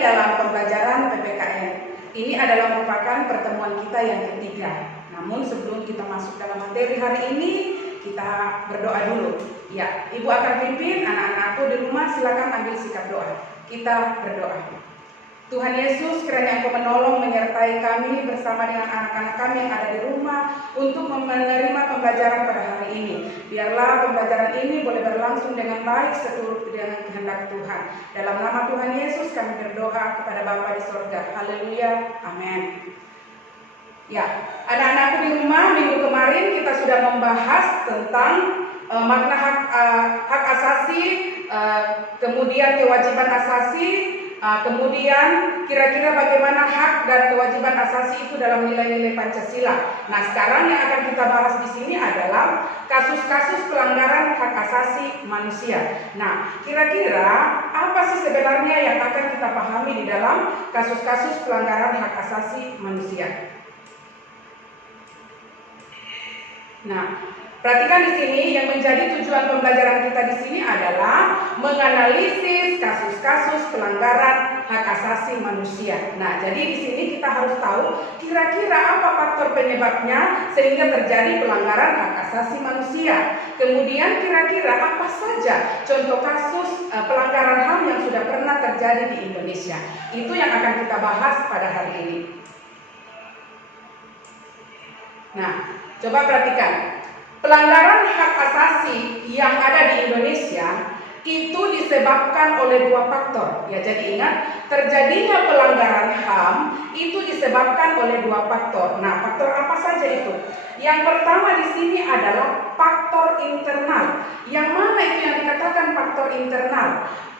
dalam pembelajaran PPKN. Ini adalah merupakan pertemuan kita yang ketiga. Namun sebelum kita masuk dalam materi hari ini, kita berdoa dulu. Ya, Ibu akan pimpin, anak-anakku di rumah silakan ambil sikap doa. Kita berdoa. Tuhan Yesus, kiranya Engkau menolong menyertai kami bersama dengan anak-anak kami yang ada di rumah untuk menerima pembelajaran pada hari ini. Biarlah pembelajaran ini boleh berlangsung dengan baik seturut dengan kehendak Tuhan. Dalam nama Tuhan Yesus kami berdoa kepada Bapa di sorga. Haleluya. Amin. Ya, anak-anakku di rumah, minggu kemarin kita sudah membahas tentang makna hak asasi, kemudian kewajiban asasi, kemudian kira-kira bagaimana hak dan kewajiban asasi itu dalam nilai-nilai Pancasila. Nah, sekarang yang akan kita bahas di sini adalah kasus-kasus pelanggaran hak asasi manusia. Nah, kira-kira apa sih sebenarnya yang akan kita pahami di dalam kasus-kasus pelanggaran hak asasi manusia? Nah, perhatikan di sini yang menjadi tujuan pembelajaran kita di sini adalah menganalisis kasus-kasus pelanggaran hak asasi manusia. Nah, jadi di sini kita harus tahu kira-kira apa faktor penyebabnya sehingga terjadi pelanggaran hak asasi manusia. Kemudian kira-kira apa saja contoh kasus pelanggaran HAM yang sudah pernah terjadi di Indonesia. Itu yang akan kita bahas pada hari ini. Nah, coba perhatikan. Pelanggaran hak asasi yang ada di Indonesia itu disebabkan oleh dua faktor. Ya, jadi ingat, terjadinya pelanggaran HAM itu disebabkan oleh dua faktor. Nah, faktor apa saja itu? Yang pertama di sini adalah faktor internal. Yang mana itu yang dikatakan faktor internal?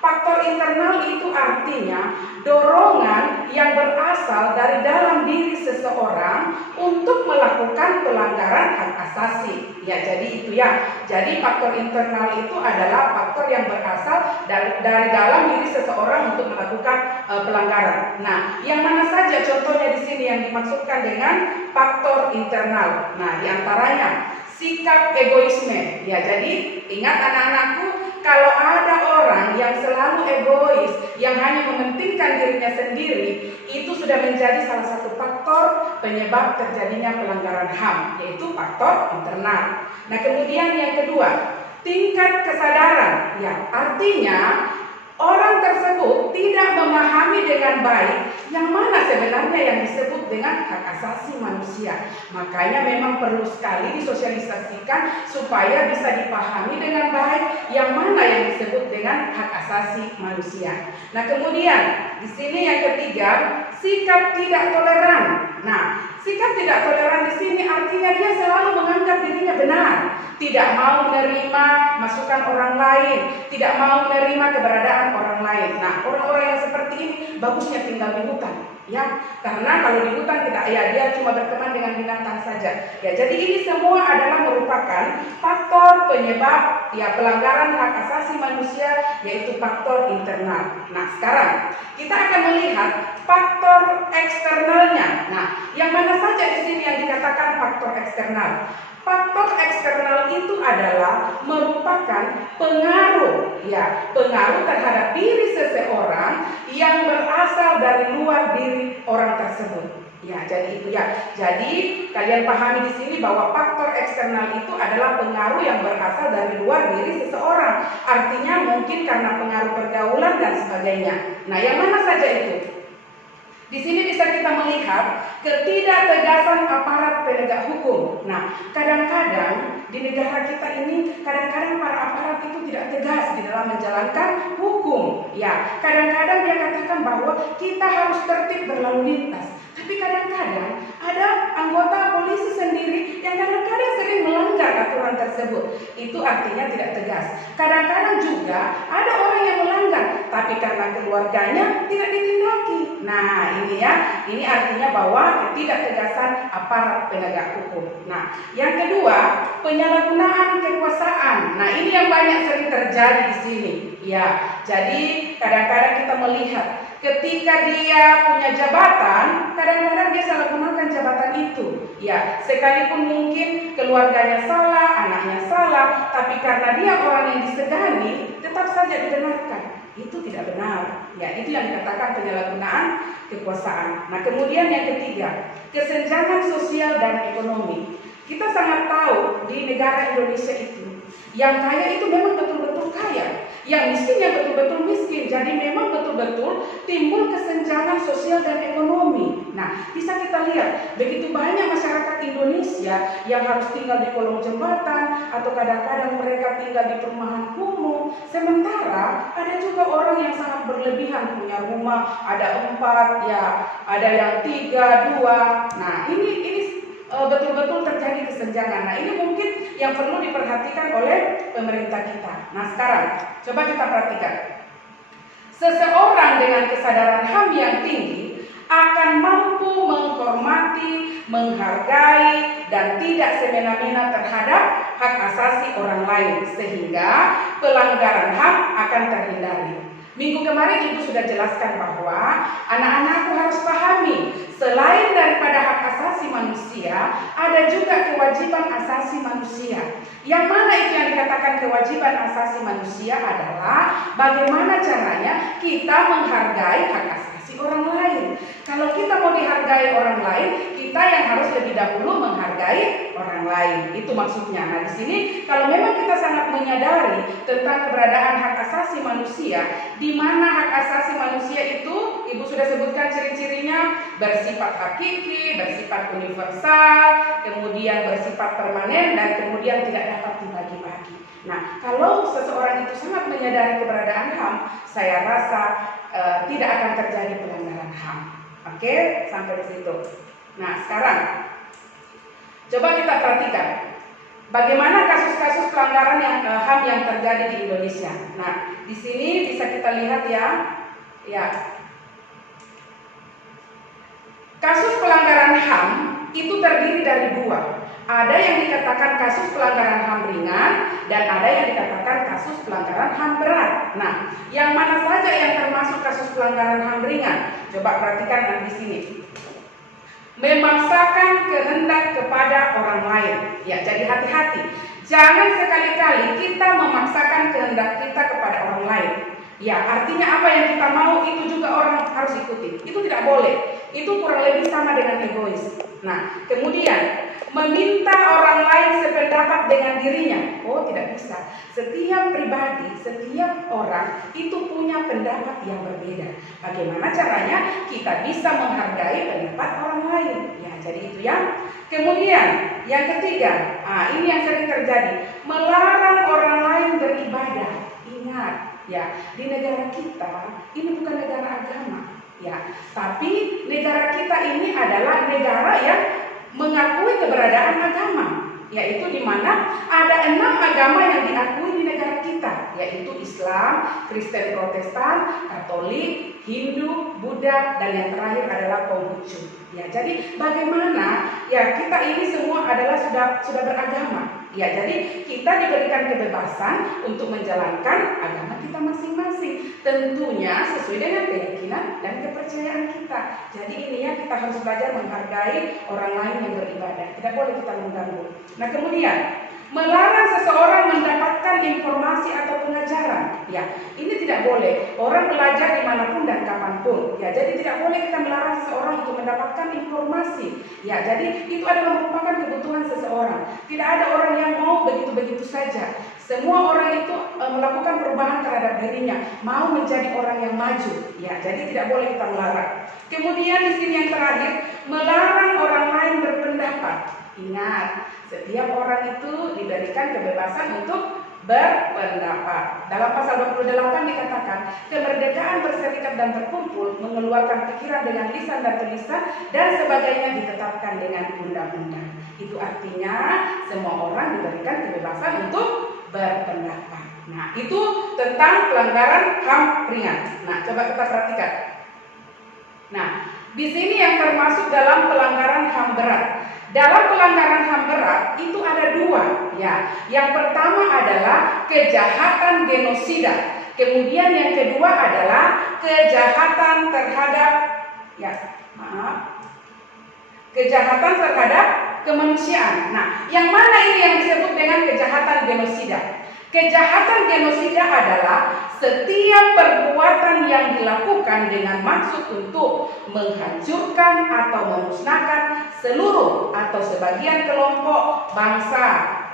Faktor internal itu artinya dorongan yang berasal dari dalam diri seseorang untuk melakukan pelanggaran hak asasi. Ya, jadi itu ya. Jadi faktor internal itu adalah faktor yang berasal dari dalam diri seseorang untuk melakukan pelanggaran. Nah, yang mana saja contohnya di sini yang dimaksudkan dengan faktor internal? Nah, diantaranya sikap egoisme. Ya, jadi ingat anak-anakku, kalau ada orang yang selalu egois, yang hanya mementingkan dirinya sendiri, itu sudah menjadi salah satu faktor penyebab terjadinya pelanggaran HAM, yaitu faktor internal. Nah, kemudian yang kedua, tingkat kesadaran. Ya, artinya orang tersebut tidak memahami dengan baik yang mana sebenarnya yang disebut dengan hak asasi manusia. Makanya memang perlu sekali disosialisasikan supaya bisa dipahami dengan baik yang mana yang disebut dengan hak asasi manusia. Nah, kemudian di sini yang ketiga, sikap tidak toleran. Nah, sikap tidak toleran di sini artinya dia selalu menganggap dirinya benar, tidak mau menerima masukan orang lain, tidak mau menerima keberadaan orang lain. Nah, orang-orang yang seperti ini bagusnya tinggal di hutan, ya, karena kalau di hutan tidak, ya dia cuma berteman dengan binatang saja. Ya, jadi ini semua adalah merupakan faktor penyebab ya pelanggaran hak asasi manusia, yaitu faktor internal. Nah, sekarang kita akan melihat faktor eksternalnya. Nah, yang mana saja di sini yang dikatakan faktor eksternal? Faktor eksternal itu adalah merupakan pengaruh, ya, pengaruh terhadap diri seseorang yang berasal dari luar diri orang tersebut. Ya, jadi itu ya. Jadi kalian pahami di sini bahwa faktor eksternal itu adalah pengaruh yang berasal dari luar diri seseorang. Artinya mungkin karena pengaruh pergaulan dan sebagainya. Nah, yang mana saja itu? Di sini bisa kita melihat ketidaktegasan aparat penegak hukum. Nah, kadang-kadang di negara kita ini, kadang-kadang para aparat itu tidak tegas di dalam menjalankan hukum. Ya, kadang-kadang dia katakan bahwa kita harus tertib berlalu lintas. Tapi kadang-kadang ada anggota polisi sendiri yang kadang-kadang sering melanggar aturan tersebut. Itu artinya tidak tegas. Kadang-kadang juga ada orang yang melanggar, tapi karena keluarganya tidak ditindaki. Nah, ini ya, ini artinya bahwa ketidaktegasan aparat penegak hukum. Nah, yang kedua, penyalahgunaan kekuasaan. Nah, ini yang banyak sering terjadi di sini. Ya, jadi kadang-kadang kita melihat ketika dia punya jabatan, kadang-kadang dia salah gunakan jabatan itu. Ya, sekalipun mungkin keluarganya salah, anaknya salah, tapi karena dia orang yang disegani, tetap saja dibenarkan. itu tidak benar. Ya, itu yang dikatakan penyalahgunaan kekuasaan. Nah, kemudian yang ketiga, kesenjangan sosial dan ekonomi. Kita sangat tahu di negara Indonesia itu, yang kaya itu memang betul-betul kaya, yang miskin yang betul-betul miskin. Jadi memang betul-betul timbul kesenjangan sosial dan ekonomi. Nah, bisa kita lihat begitu banyak masyarakat Indonesia yang harus tinggal di kolong jembatan atau kadang-kadang mereka tinggal di perumahan kumuh. Sementara ada juga orang yang sangat berlebihan, punya rumah ada 4, ya ada yang 3, 2. Nah, ini betul-betul terjadi kesenjangan. Nah, ini mungkin yang perlu diperhatikan oleh pemerintah kita. Nah, sekarang coba kita perhatikan. Seseorang dengan kesadaran HAM yang tinggi akan mampu menghormati, menghargai, dan tidak semena-mena terhadap hak asasi orang lain, sehingga pelanggaran HAM akan terhindari. Minggu kemarin Ibu sudah jelaskan bahwa anak-anakku harus pahami, selain daripada hak asasi manusia, ada juga kewajiban asasi manusia. Yang mana itu yang dikatakan kewajiban asasi manusia adalah bagaimana caranya kita menghargai hak asasi orang lain. Kalau kita mau dihargai orang lain, kita yang harus lebih dahulu menghargai orang lain. Itu maksudnya. Nah, di sini kalau memang kita sangat menyadari tentang keberadaan hak asasi manusia, di mana hak asasi manusia itu Ibu sudah sebutkan ciri-cirinya: bersifat hakiki, bersifat universal, kemudian bersifat permanen, dan kemudian tidak dapat dibagi-bagi. Nah, kalau seseorang itu sangat menyadari keberadaan HAM, saya rasa tidak akan terjadi pelanggaran HAM. Oke, sampai di situ. Nah, sekarang coba kita perhatikan bagaimana kasus-kasus pelanggaran yang HAM yang terjadi di Indonesia. Nah, di sini bisa kita lihat ya. Kasus pelanggaran HAM itu terdiri dari 2. Ada yang dikatakan kasus pelanggaran HAM ringan dan ada yang dikatakan kasus pelanggaran HAM berat. Nah, yang mana saja yang termasuk kasus pelanggaran HAM ringan? Coba perhatikan di sini. Memaksakan kehendak kepada orang lain. Ya, jadi hati-hati. Jangan sekali-kali kita memaksakan kehendak kita kepada orang lain. Ya, artinya apa yang kita mau itu juga orang harus ikuti. Itu tidak boleh. Itu kurang lebih sama dengan egois. Nah, kemudian meminta orang lain sependapat dengan dirinya. Oh, tidak bisa. Setiap pribadi, setiap orang itu punya pendapat yang berbeda. Bagaimana caranya kita bisa menghargai pendapat orang lain? Ya, jadi itu yang. Kemudian yang ketiga, ini yang sering terjadi, melarang orang lain beribadah. Ingat, ya, di negara kita ini bukan negara agama, ya, tapi negara kita ini adalah negara yang mengakui keberadaan agama, yaitu di mana ada 6 agama yang diakui di negara kita, yaitu Islam, Kristen Protestan, Katolik, Hindu, Buddha, dan yang terakhir adalah Konghucu. Ya, jadi bagaimana ya kita ini semua adalah sudah beragama. Ya, jadi kita diberikan kebebasan untuk menjalankan agama kita masing-masing. Tentunya sesuai dengan keyakinan dan kepercayaan kita. Jadi ininya kita harus belajar menghargai orang lain yang beribadah. Tidak boleh kita mengganggu. Nah, kemudian melarang seseorang mendapatkan informasi atau pengajaran. Ya, ini tidak boleh. Orang belajar dimanapun dan kapanpun. Ya, jadi tidak boleh kita melarang seseorang untuk mendapatkan informasi. Ya, jadi itu adalah merupakan kebutuhan seseorang. Tidak ada orang yang mau begitu-begitu saja. Semua orang itu melakukan perubahan terhadap dirinya, mau menjadi orang yang maju. Ya, jadi tidak boleh kita melarang. Kemudian di sini yang terakhir, melarang orang lain berpendapat. Ingat, setiap orang itu diberikan kebebasan untuk berpendapat. Dalam pasal 28 dikatakan, kemerdekaan berserikat dan berkumpul, mengeluarkan pikiran dengan lisan dan tulisan, dan sebagainya ditetapkan dengan undang-undang. Itu artinya semua orang diberikan kebebasan untuk berpendapat. Nah, itu tentang pelanggaran HAM ringan. Nah, coba kita perhatikan. Nah, di sini yang termasuk dalam pelanggaran HAM berat. Dalam pelanggaran HAM berat itu ada 2, ya. Yang pertama adalah kejahatan genosida. Kemudian yang kedua adalah kejahatan terhadap kejahatan terhadap kemanusiaan. Nah, yang mana ini yang disebut dengan kejahatan genosida? Kejahatan genosida adalah setiap perbuatan yang dilakukan dengan maksud untuk menghancurkan atau memusnahkan seluruh atau sebagian kelompok bangsa,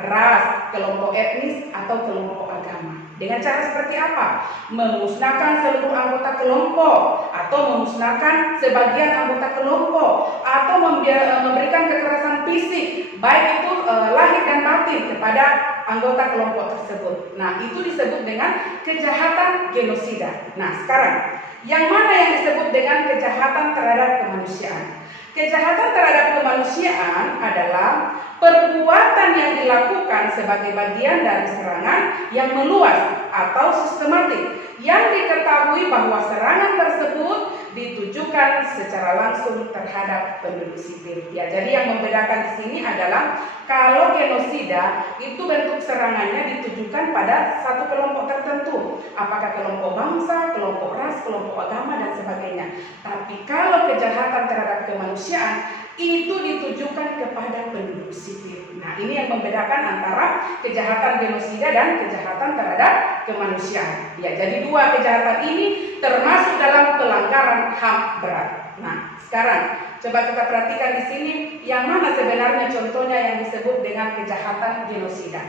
ras, kelompok etnis, atau kelompok agama. Dengan cara seperti apa? Memusnahkan seluruh anggota kelompok, atau memusnahkan sebagian anggota kelompok, atau memberikan kekerasan fisik, baik itu lahir dan batin kepada anggota kelompok tersebut. Nah, itu disebut dengan kejahatan genosida. Nah, sekarang yang mana yang disebut dengan kejahatan terhadap kemanusiaan? Kejahatan terhadap kemanusiaan adalah perbuatan yang dilakukan sebagai bagian dari serangan yang meluas atau sistematik yang diketahui bahwa serangan tersebut ditujukan secara langsung terhadap penduduk sipil. Ya, jadi yang membedakan di sini adalah kalau genosida itu bentuk serangannya ditujukan pada satu kelompok tertentu, apakah kelompok bangsa, kelompok ras, kelompok agama, dan sebagainya. Tapi kalau kejahatan terhadap kemanusiaan itu ditujukan kepada penduduk sipil. Nah, ini yang membedakan antara kejahatan genosida dan kejahatan terhadap kemanusiaan. Ya, jadi dua kejahatan ini termasuk dalam pelanggaran HAM berat. Nah, sekarang coba kita perhatikan di sini yang mana sebenarnya contohnya yang disebut dengan kejahatan genosida.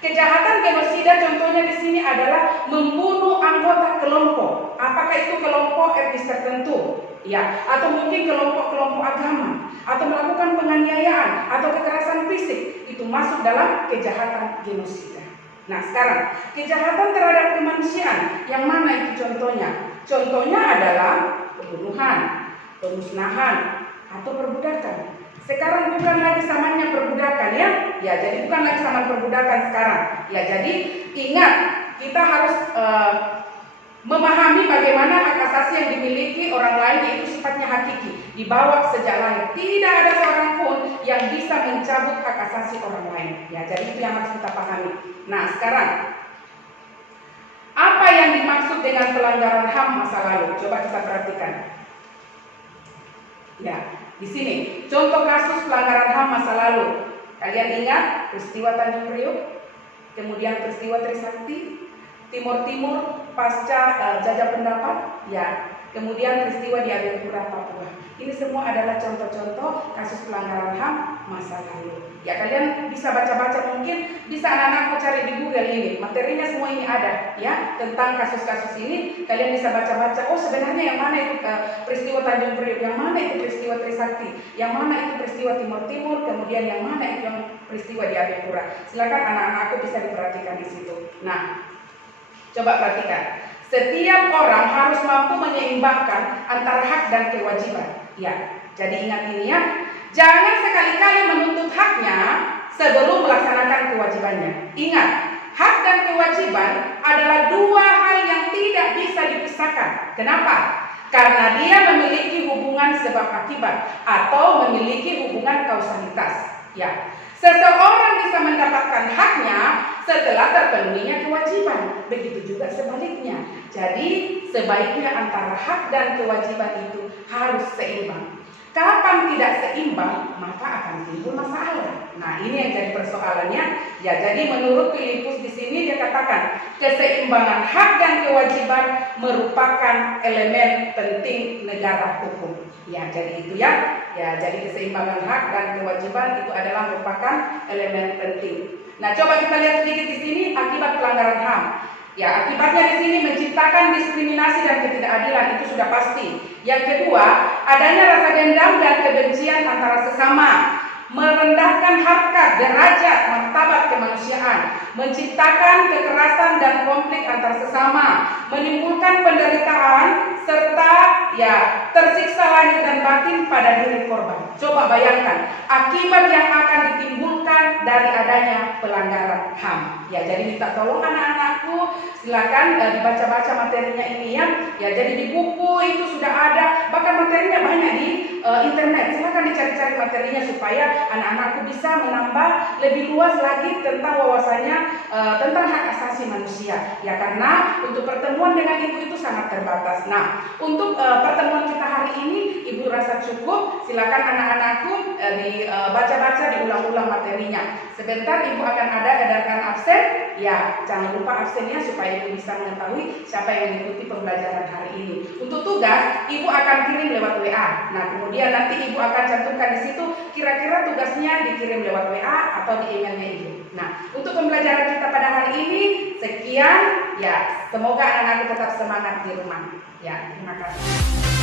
Kejahatan genosida contohnya di sini adalah membunuh anggota kelompok. Apakah itu kelompok etnis tertentu? Ya, atau mungkin kelompok-kelompok agama, atau melakukan penganiayaan atau kekerasan fisik, itu masuk dalam kejahatan genosida. Nah, sekarang kejahatan terhadap kemanusiaan yang mana itu contohnya? Contohnya adalah pembunuhan, pemusnahan, atau perbudakan. Sekarang bukan lagi zamannya perbudakan, ya. Ya, jadi bukan lagi zaman perbudakan sekarang. Ya, jadi ingat kita harus memahami bagaimana hak asasi yang dimiliki orang lain yaitu sifatnya hakiki, dibawa sejak lahir. Tidak ada seorang pun yang bisa mencabut hak asasi orang lain. Ya, jadi itu yang harus kita pahami. Nah, sekarang apa yang dimaksud dengan pelanggaran HAM masa lalu? Coba kita perhatikan. Ya, di sini contoh kasus pelanggaran HAM masa lalu. Kalian ingat peristiwa Tanjung Priok, kemudian peristiwa Trisakti, Timur Timur pasca jajah pendapat, ya, kemudian peristiwa di Abiyapura, Papua. Ini semua adalah contoh-contoh kasus pelanggaran HAM masa lalu. Ya, kalian bisa baca-baca, mungkin bisa anak-anakku cari di Google ini, materinya semua ini ada, ya, tentang kasus-kasus ini. Kalian bisa baca-baca. Oh, sebenarnya yang mana itu peristiwa Tanjung Priok, yang mana itu peristiwa Trisakti, yang mana itu peristiwa Timur Timur, kemudian yang mana itu yang peristiwa di Abiyapura. Silakan anak-anakku bisa diperhatikan di situ. Nah, coba perhatikan. Setiap orang harus mampu menyeimbangkan antara hak dan kewajiban. Ya, jadi ingat ini ya. Jangan sekali-kali menuntut haknya sebelum melaksanakan kewajibannya. Ingat, hak dan kewajiban adalah dua hal yang tidak bisa dipisahkan. Kenapa? Karena dia memiliki hubungan sebab akibat atau memiliki hubungan kausalitas. Ya. Seseorang bisa mendapatkan haknya setelah terpenuhinya kewajiban. Begitu juga sebaliknya. Jadi sebaiknya antara hak dan kewajiban itu harus seimbang. Kapan tidak seimbang, maka akan timbul masalah. Nah, ini yang jadi persoalannya. Ya, jadi menurut Filipus di sini dia katakan keseimbangan hak dan kewajiban merupakan elemen penting negara hukum. Ya, jadi itu ya. Ya, jadi keseimbangan hak dan kewajiban itu adalah merupakan elemen penting. Nah, coba kita lihat sedikit di sini akibat pelanggaran HAM. Ya, akibatnya di sini menciptakan diskriminasi dan ketidakadilan, itu sudah pasti. Yang kedua, adanya rasa dendam dan kebencian antara sesama, merendahkan harkat, derajat, martabat kemanusiaan, menciptakan kekerasan dan konflik antar sesama, menimbulkan penderitaan serta ya tersiksa lahir dan batin pada diri korban. Coba bayangkan akibat yang akan ditimbulkan dari adanya pelanggaran HAM. Ya, jadi minta tolong anak-anakku silakan dibaca-baca materinya ini ya. Ya, jadi di buku itu sudah ada, bahkan materinya banyak di internet. Silakan dicari-cari materinya supaya anak-anakku bisa menambah lebih luas lagi tentang wawasannya tentang hak asasi manusia. Ya, karena untuk pertemuan dengan ibu itu sangat terbatas. Nah, untuk pertemuan kita hari ini ibu rasa cukup. Silakan anak-anakku dibaca-baca, diulang-ulang materinya. Sebentar ibu akan ada edarkan absen Ya, jangan lupa absennya supaya Ibu bisa mengetahui siapa yang mengikuti pembelajaran hari ini. Untuk tugas, Ibu akan kirim lewat WA. Nah, kemudian nanti Ibu akan cantumkan di situ kira-kira tugasnya dikirim lewat WA atau di emailnya Ibu. Nah, untuk pembelajaran kita pada hari ini sekian. Ya, semoga anak-anak tetap semangat di rumah. Ya, terima kasih.